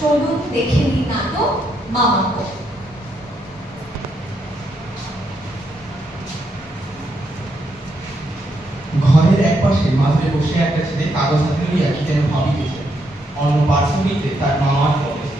চলুন দেখে নিই নাটক মামাগো। ঘরের এক পাশে মাঝে বসে একটা ছেলে কাগজ হাতে লইয়া কি যেন ভাবিতেছে, অন্য পার্শ্ব হইতে তার মামার কলেজ।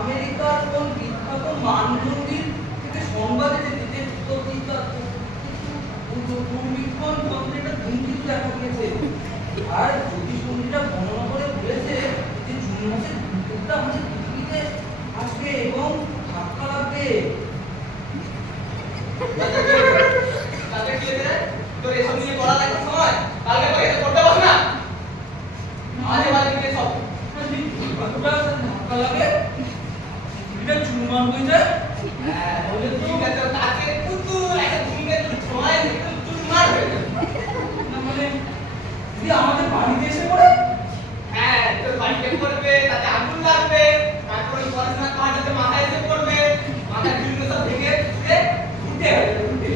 আমেরিকার কোন বিখ্যাত মানমন্দির থেকে সংবাদ এসেছে যে দুর্ভিক্ষণ যন্ত্রের ধূমকেতু দেখা গিয়েছে। আর জ্যোতিষপণ্ডিতরা বর্ণনা করে বলেছে যে জুন মাসে ধূমকেতুটা আমাদের পৃথিবীতে আসবে এবং ধাক্কা লাগবে। তোর এসব নিয়ে পড়া লাগে সময় কালকে পরে এসে পড়তে বস না। আজে বাজে নিয়ে সব ধাক্কা লাগে পৃথিবীটা চুরমার হয়ে যায়। হ্যাঁ বলে ঠিক আছে, তাকে কুতু একটা ধূমকেতু সময় চুরমার হয়ে যাবে। না মানে যদি আমাদের বাড়িতে এসে পড়ে, হ্যাঁ তোর বাড়িতে পড়বে, তাতে আগুন লাগবে, তারপরে পড়াশোনা কাটাতে মাথায় এসে পড়বে, মাথার চুলগুলো সব ভেঙে ফুটে ফুটে হবে ফুটে।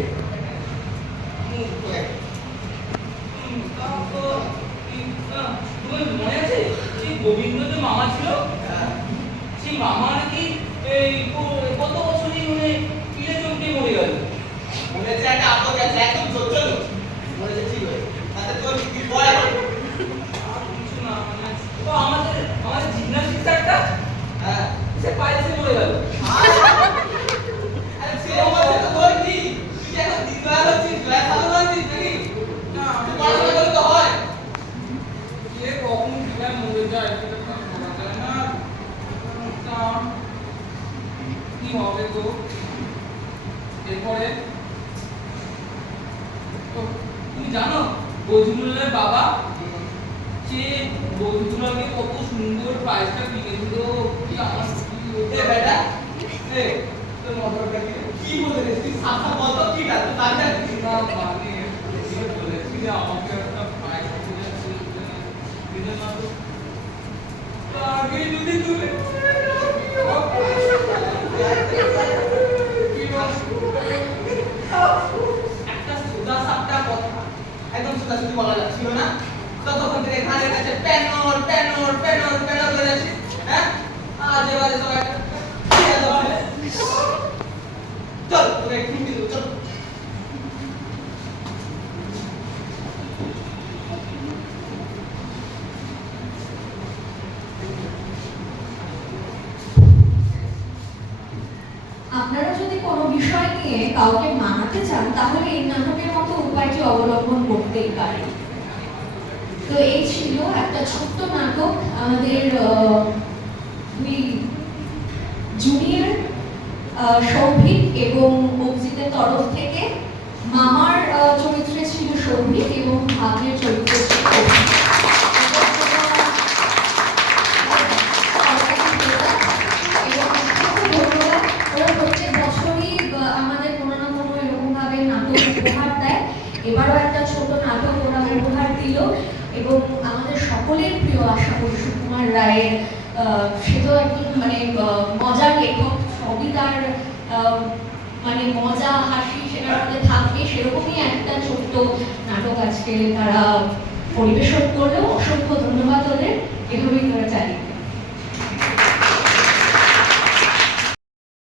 তোমার মনে আছে সেই গোবিন্দ যে মামা ছিল, সেই মামা নাকি এই কত বছরই মানে পিলে চমকে মরে গেল। মনে হচ্ছে একটা আপদ আছে, একদম জোর চলো মনে হচ্ছে ঠিক হয়ে তাতে তোর কি পড়া হবে। আর কিছু না, মানে তো আমাদের জিমনাস্টিক স্যারটা, হ্যাঁ সে পাইছে মরে গেল। আরে সে বলছে তো তোর কি তুই এখন দিনদয়াল হচ্ছিস, দয়াল হচ্ছিস নাকি? না আমি পড়াশোনা করলে তো হয়। কে কখন কিভাবে মরে যায় সেটা তো বলা যায় না। তা কি হবে গো এরপরে? তো তুমি জানো বজরুলের বাবা, সে বজরুলকে কত সুন্দর প্রাইজটা কিনেছিল। কি আমার এ বেটা এ তোর মোটরটা কি বলে রে তুই সাফা বল তো কি কাজ তুই কাজ না মানে সে বলেছি যে আমাকে একটা প্রাইজ কিনেছে দিলে না তো আগে যদি তুমি একটা সুদা সাপটা কথা একদম সুদা সুদি বলা যাচ্ছিল না, ততক্ষণ থেকে ঘাড়ের কাছে প্যানর প্যানর প্যানর প্যানর বলে যাচ্ছিস। হ্যাঁ আজ এবারে সব একটা চল তোকে একটু দিব চল। আপনারা যদি কোনো বিষয় নিয়ে কাউকে মানাতে চান তাহলে এই নাটকের মতো উপায়টি অবলম্বন করতেই পারেন। তো এই ছিল একটা ছোট্ট নাটক আমাদের দুই জুনিয়র সৌভিক এবং অভিজিতের তরফ থেকে। মামার চরিত্রে ছিল সৌভিক এবং ভাগ্নের চরিত্রে ছিল অভিজিৎ। এবারও একটা ছোট নাটক ওরা উপহার দিল, এবং আমাদের সকলের প্রিয় আশা করি সুকুমার রায়ের, সে তো একদম মানে মজার লেখক, সবই তার মানে মজা হাসি সেটার মধ্যে থাকবে, সেরকমই একটা ছোট্ট নাটক আজকে তারা পরিবেশন করলো। অসংখ্য ধন্যবাদ ওদের, এভাবেই তারা চালিয়ে